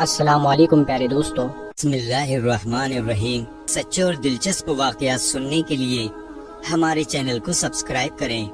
السلام علیکم پیارے دوستو، بسم اللہ الرحمن الرحیم۔ سچے اور دلچسپ واقعات سننے کے لیے ہمارے چینل کو سبسکرائب کریں۔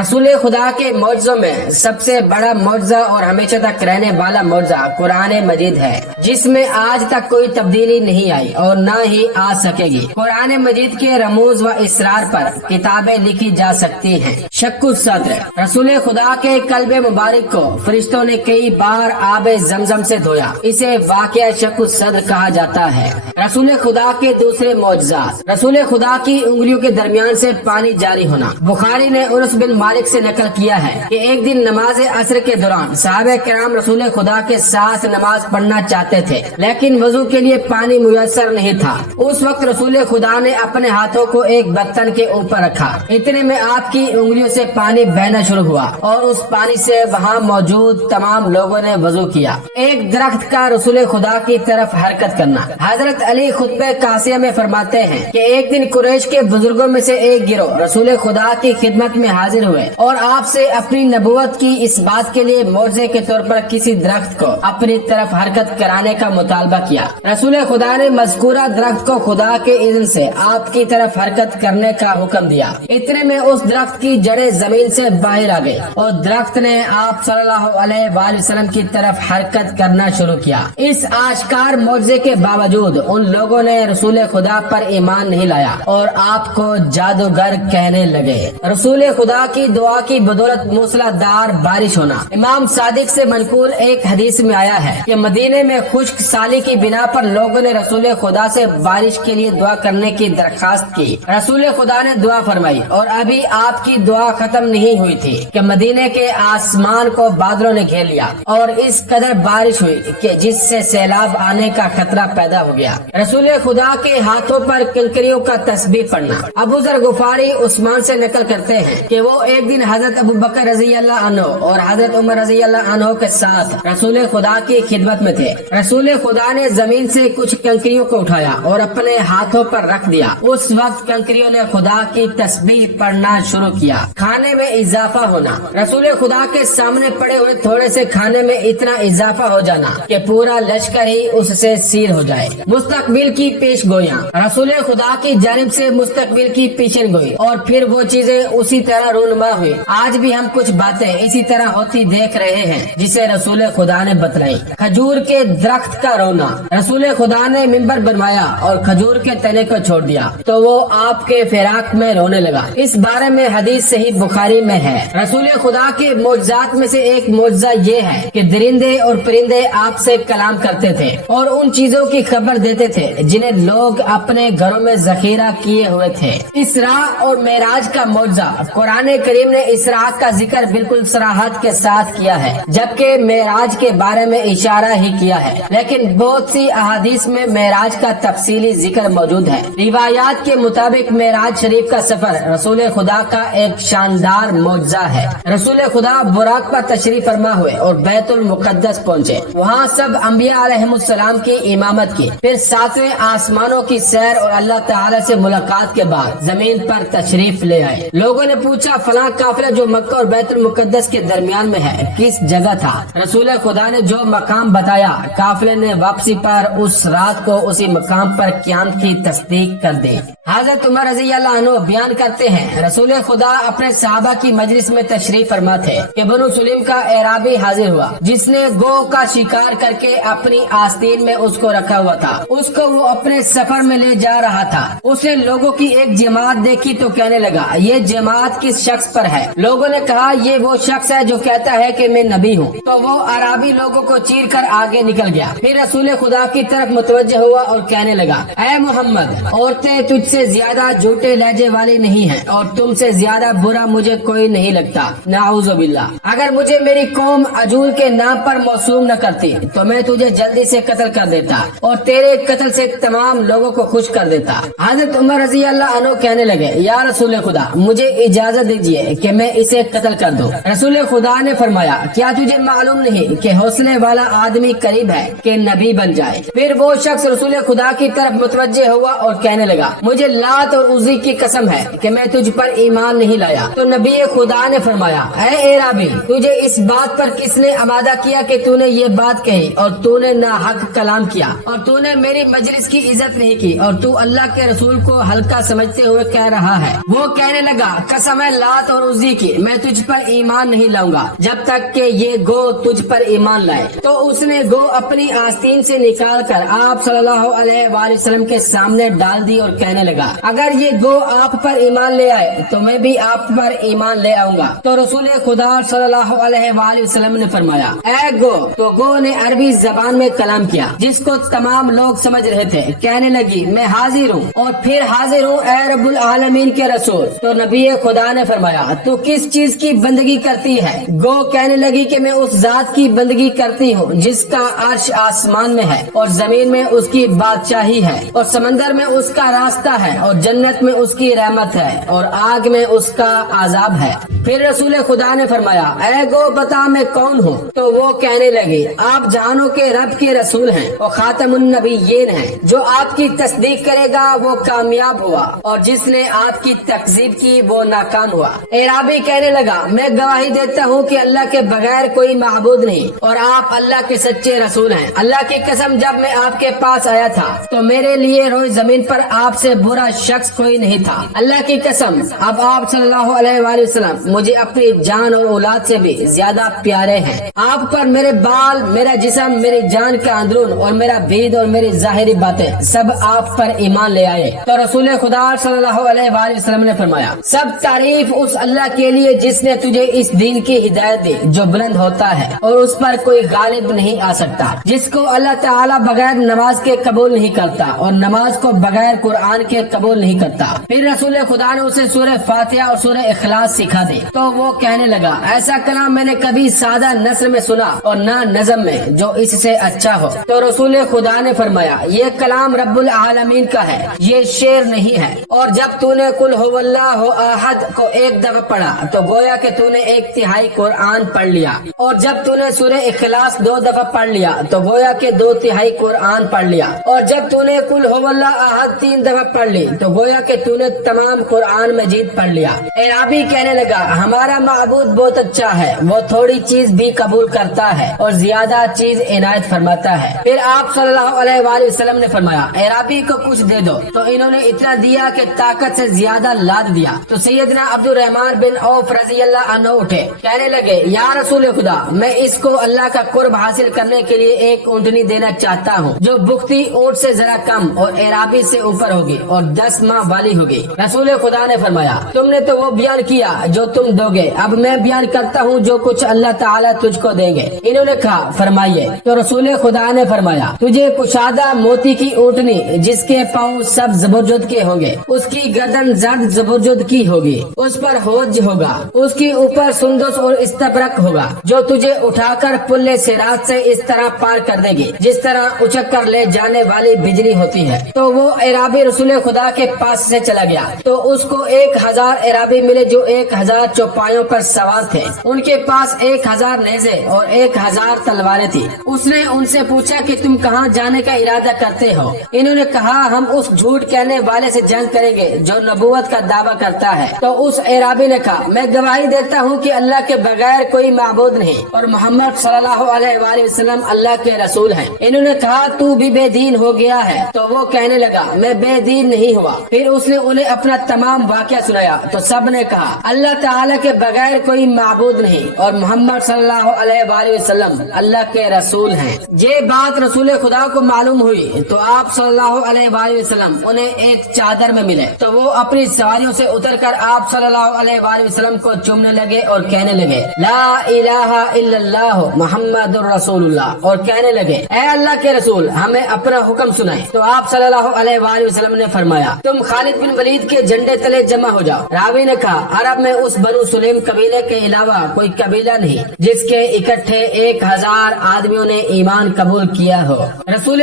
رسول خدا کے معجزوں میں سب سے بڑا معجزہ اور ہمیشہ تک رہنے والا معجزہ قرآن مجید ہے، جس میں آج تک کوئی تبدیلی نہیں آئی اور نہ ہی آ سکے گی۔ قرآن مجید کے رموز و اسرار پر کتابیں لکھی جا سکتی ہیں۔ شق الصدر، رسول خدا کے قلب مبارک کو فرشتوں نے کئی بار آب زمزم سے دھویا، اسے واقعہ شق الصدر کہا جاتا ہے۔ رسول خدا کے دوسرے معجزات، رسول خدا کی انگلیوں کے درمیان سے پانی جاری ہونا۔ بخاری نے انس بن مالک سے نقل کیا ہے کہ ایک دن نماز عصر کے دوران صحابہ کرام رسول خدا کے ساتھ نماز پڑھنا چاہتے تھے، لیکن وضو کے لیے پانی میسر نہیں تھا۔ اس وقت رسول خدا نے اپنے ہاتھوں کو ایک برتن کے اوپر رکھا، اتنے میں آپ کی انگلیوں سے پانی بہنا شروع ہوا اور اس پانی سے وہاں موجود تمام لوگوں نے وضو کیا۔ ایک درخت کا رسول خدا کی طرف حرکت کرنا۔ حضرت علی خطبہ قاسیہ میں فرماتے ہیں کہ ایک دن قریش کے بزرگوں میں سے ایک گروہ رسول خدا کی خدمت میں حاضر ہوئے اور آپ سے اپنی نبوت کی اس بات کے لیے معجزے کے طور پر کسی درخت کو اپنی طرف حرکت کرانے کا مطالبہ کیا۔ رسول خدا نے مذکورہ درخت کو خدا کے اذن سے آپ کی طرف حرکت کرنے کا حکم دیا۔ اتنے میں اس درخت کی جڑیں زمین سے باہر آ گئی اور درخت نے آپ صلی اللہ علیہ وآلہ وسلم کی طرف حرکت کرنا شروع کیا۔ اس آشکار معجزے کے باوجود ان لوگوں نے رسول خدا پر ایمان نہیں لایا اور آپ کو جادوگر کہنے لگے۔ رسول خدا کی دعا کی بدولت موسلادھار بارش ہونا۔ امام صادق سے منقول ایک حدیث میں آیا ہے کہ مدینے میں خشک سالی کی بنا پر لوگوں نے رسول خدا سے بارش کے لیے دعا کرنے کی درخواست کی۔ رسول خدا نے دعا فرمائی اور ابھی آپ کی دعا ختم نہیں ہوئی تھی کہ مدینے کے آسمان کو بادلوں نے گھیر لیا اور اس قدر بارش ہوئی کہ جس سے سیلاب آنے کا خطرہ پیدا ہو گیا۔ رسول خدا کے ہاتھوں پر کنکریوں کا تسبیح پڑھنا۔ ابو ذر غفاری عثمان سے نقل کرتے ہیں کہ وہ ایک دن حضرت ابو بکر رضی اللہ عنہ اور حضرت عمر رضی اللہ عنہ کے ساتھ رسول خدا کی خدمت میں تھے۔ رسول خدا نے زمین سے کچھ کنکریوں کو اٹھایا اور اپنے ہاتھوں پر رکھ دیا۔ اس وقت کنکریوں نے خدا کی تسبیح پڑھنا شروع کیا۔ کھانے میں اضافہ ہونا۔ رسول خدا کے سامنے پڑے ہوئے تھوڑے سے کھانے میں اتنا اضافہ ہو جانا کہ پورا لشکر ہی اس سے سیر ہو جائے۔ مستقبل کی پیش گوئیاں۔ رسول خدا کی جانب سے مستقبل کی پیشن گوئی اور پھر وہ چیزیں اسی طرح رونما ہوئی۔ آج بھی ہم کچھ باتیں اسی طرح ہوتی دیکھ رہے ہیں جسے رسول خدا نے بتلائی۔ کھجور کے درخت کا رونا۔ رسول خدا نے منبر بنوایا اور کھجور کے تنے کو چھوڑ دیا تو وہ آپ کے فراق میں رونے لگا۔ اس بارے میں حدیث صحیح بخاری میں ہے۔ رسول خدا کے معجزات میں سے ایک معجزہ یہ ہے کہ درندے اور پرندے آپ سے کلام کرتے تھے اور ان چیزوں کی خبر دیتے تھے جنہیں لوگ اپنے گھروں میں ذخیرہ کیے ہوئے تھے۔ اسراء اور معراج کا معجزہ۔ قرآن کریم نے اسراء کا ذکر بالکل صراحت کے ساتھ کیا ہے جبکہ معراج کے بارے میں اشارہ ہی کیا ہے، لیکن بہت سی احادیث میں معراج کا تفصیلی ذکر موجود ہے۔ روایات کے مطابق معراج شریف کا سفر رسول خدا کا ایک شاندار معجزہ ہے۔ رسول خدا براق پر تشریف فرما ہوئے اور بیت المقدس پہنچے، وہاں سب انبیاء علیہم السلام کی امامت کی، پھر ساتویں آسمانوں کی سیر اور اللہ تعالی سے ملاقات کے بعد زمین پر تشریف لے آئے۔ لوگوں نے پوچھا فلاں قافلہ جو مکہ اور بیت المقدس کے درمیان میں ہے کس جگہ تھا؟ رسول خدا نے جو مقام بتایا، قافلے نے واپسی پر اس رات کو اسی مقام پر قیام کی تصدیق کر دی۔ حضرت عمر رضی اللہ عنہ بیان کرتے ہیں رسول خدا اپنے صحابہ کی مجلس میں تشریف فرما تھے کہ بنو سلیم کا اعرابی حاضر ہوا جس نے گو کا شکار کر کے اپنی آستین میں اس کو رکھا ہوا تھا۔ اس کو وہ اپنے سفر میں لے جا رہا تھا۔ اس نے لوگوں کی ایک جماعت دیکھی تو کہنے لگا یہ جماعت کس شخص پر ہے؟ لوگوں نے کہا یہ وہ شخص ہے جو کہتا ہے کہ میں نبی ہوں۔ تو وہ عربی لوگوں کو چیر کر آگے نکل گیا، پھر رسول خدا کی طرف متوجہ ہوا اور کہنے لگا اے محمد، عورتیں تجھ سے زیادہ جھوٹے لہجے والی نہیں ہیں اور تم سے زیادہ برا مجھے کوئی نہیں لگتا، نعوذ باللہ۔ اگر مجھے میری قوم عجول کے نام پر موسوم نہ کرتی تو میں تجھے جلدی سے قتل کر دیتا اور تیرے قتل قتل سے تمام لوگوں کو خوش کر دیتا۔ حضرت عمر رضی اللہ عنہ کہنے لگے یا رسول خدا مجھے اجازت دیجیے کہ میں اسے قتل کر دوں۔ رسول خدا نے فرمایا کیا تجھے معلوم نہیں کہ حوصلے والا آدمی قریب ہے کہ نبی بن جائے؟ پھر وہ شخص رسول خدا کی طرف متوجہ ہوا اور کہنے لگا مجھے لات اور عزی کی قسم ہے کہ میں تجھ پر ایمان نہیں لایا۔ تو نبی خدا نے فرمایا اے اعرابی تجھے اس بات پر کس نے آمادہ کیا کہ تو نے یہ بات کہی اور تو نے ناحق کلام کیا اور تو نے میری مجلس کی عزت نہیں کی اور تو اللہ کے رسول کو ہلکا سمجھتے ہوئے کہہ رہا ہے؟ وہ کہنے لگا قسم ہے لات اور عزی کی میں تجھ پر ایمان نہیں لاؤں گا جب تک کہ یہ گو تجھ پر ایمان لائے۔ تو اس نے گو اپنی آستین سے نکال کر آپ صلی اللہ علیہ وآلہ وسلم کے سامنے ڈال دی اور کہنے لگا اگر یہ گو آپ پر ایمان لے آئے تو میں بھی آپ پر ایمان لے آؤں گا۔ تو رسول خدا صلی اللہ علیہ وآلہ وسلم نے فرمایا اے گو، تو گو نے عربی زبان میں کلام کیا جس کو تمام لوگ سمجھ رہے تھے۔ کہنے لگی میں حاضر ہوں اور پھر حاضر ہوں اے رب العالمین کے رسول۔ تو نبی خدا نے فرمایا تو کس چیز کی بندگی کرتی ہے؟ گو کہنے لگی کہ میں اس ذات کی بندگی کرتی ہوں جس کا عرش آسمان میں ہے اور زمین میں اس کی بادشاہی ہے اور سمندر میں اس کا راستہ ہے اور جنت میں اس کی رحمت ہے اور آگ میں اس کا عذاب ہے۔ پھر رسول خدا نے فرمایا اے گو بتا میں کون ہوں؟ تو وہ کہنے لگی آپ جہانوں کے رب کے رسول ہیں اور خاتم النبیین ہیں۔ جو آپ کی تصدیق کرے گا وہ کامیاب ہوا اور جس نے آپ کی تکذیب کی وہ ناکام ہوا۔ اعرابی کہنے لگا میں گواہی دیتا ہوں کہ اللہ کے بغیر کوئی معبود نہیں اور آپ اللہ کے سچے رسول ہیں۔ اللہ کی قسم جب میں آپ کے پاس آیا تھا تو میرے لیے روئے زمین پر آپ سے برا شخص کوئی نہیں تھا۔ اللہ کی قسم اب آپ صلی اللہ علیہ وآلہ وسلم مجھے اپنی جان اور اولاد سے بھی زیادہ پیارے ہیں۔ آپ پر میرے بال، میرا جسم، میری جان کا اندرون اور میرا بید اور میری ظاہری باتیں سب آپ پر ایمان لے آئے۔ تو رسول خدا صلی اللہ علیہ وآلہ وسلم نے فرمایا سب تعریف اس اللہ کے لیے جس نے تجھے اس دین کی ہدایت دی جو بلند ہوتا ہے اور اس پر کوئی غالب نہیں آ سکتا، جس کو اللہ تعالیٰ بغیر نماز کے قبول نہیں کرتا اور نماز کو بغیر قرآن کے قبول نہیں کرتا۔ پھر رسول خدا نے اسے سورہ فاتحہ اور سورہ اخلاص سکھا دی۔ تو وہ کہنے لگا ایسا کلام میں نے کبھی سادہ نثر میں سنا اور نہ نظم میں جو اس سے اچھا ہو۔ تو رسول خدا نے فرمایا یہ کلام رب العالمین کا ہے، یہ شعر نہیں ہے۔ اور جب تو نے قل هو اللہ احد کو ایک دفعہ پڑھا تو گویا کہ تو نے ایک تہائی قرآن پڑھ لیا، اور جب تو نے سورہ اخلاص 2 دفعہ پڑھ لیا تو گویا کہ 2 تہائی قرآن پڑھ لیا، اور جب تو نے قل هو اللہ احد 3 دفعہ پڑھ لی تو گویا کہ تو نے تمام قرآن مجید پڑھ لیا۔ اعرابی کہنے لگا ہمارا معبود بہت اچھا ہے، وہ تھوڑی چیز بھی قبول کرتا ہے اور زیادہ چیز عنایت فرماتا ہے۔ پھر آپ صلی اللہ علیہ وآلہ وسلم نے فرمایا اعرابی کو کچھ دے دو۔ تو انہوں نے اتنا دیا کہ طاقت سے زیادہ لاد دیا۔ تو سیدنا عبد الرحمن بن عوف رضی اللہ عنہ اٹھے، کہنے لگے یا رسول خدا میں اس کو اللہ کا قرب حاصل کرنے کے لیے ایک اونٹنی دینا چاہتا ہوں جو بختی اونٹ سے ذرا کم اور اعرابی سے اوپر ہوگی اور 10 ماہ والی ہوگی۔ رسول خدا نے فرمایا تم نے تو وہ بیان کیا جو تم دو گے، اب میں بیان کرتا ہوں جو کچھ اللہ تعالیٰ تجھ کو دیں گے۔ انہوں نے کہا فرمائیے۔ تو رسول خدا نے فرمایا تجھے کشادہ موتی کی اونٹنی جس کے پاؤں سب زبرجد کے ہوں گے، اس کی گردن زرد زبرجد کی ہوگی، اس پر ہوج ہوگا، اس کے اوپر سندس اور استبرق ہوگا، جو تجھے اٹھا کر پل صراط سے اس طرح پار کر دے گی جس طرح اچک کر لے جانے والی بجلی ہوتی ہے۔ تو وہ اعرابی رسول خدا کے پاس سے چلا گیا تو اس کو 1000 اعرابی ملے جو 1000 چوپایوں پر سوار تھے، ان کے پاس 1000 نیزے اور 1000 تلواریں تھی۔ اس نے ان سے پوچھا کہ تم کہاں جانے کا ارادہ کرتے ہو؟ انہوں نے کہا ہم اس جھوٹ کہنے والے سے جنگ کریں گے جو نبوت کا دعویٰ کرتا ہے۔ تو اس اعرابی نے کہا میں گواہی دیتا ہوں کہ اللہ کے بغیر کوئی معبود نہیں اور محمد صلی اللہ علیہ وآلہ وسلم اللہ کے رسول ہیں۔ انہوں نے کہا تو بھی بے دین ہو گیا ہے؟ تو وہ کہنے لگا میں بے دین نہیں ہوا۔ پھر اس نے انہیں اپنا تمام واقعہ سنایا تو سب نے کہا اللہ تعالیٰ کے بغیر کوئی معبود نہیں اور محمد صلی اللہ علیہ وآلہ وسلم اللہ کے رسول ہیں۔ یہ بات رسول خدا کو معلوم ہوئی تو آپ صلی اللہ علیہ وآلہ وسلم انہیں ایک چادر میں ملے تو وہ اپنی سواریوں سے اتر کر آپ صلی اللہ علیہ وآلہ وسلم کو چومنے لگے اور کہنے لگے لا الہ الا اللہ محمد الرسول اللہ، اور کہنے لگے اے اللہ کے رسول ہمیں اپنا حکم سنائیں۔ تو آپ صلی اللہ علیہ وآلہ وسلم نے فرمایا تم خالد بن ولید کے جھنڈے تلے جمع ہو جاؤ۔ راوی نے کہا عرب میں اس بنو سلیم قبیلے کے علاوہ کوئی قبیلہ نہیں جس کے اکٹھے 1000 آدمیوں نے ایمان قبول کیا ہو۔ رسول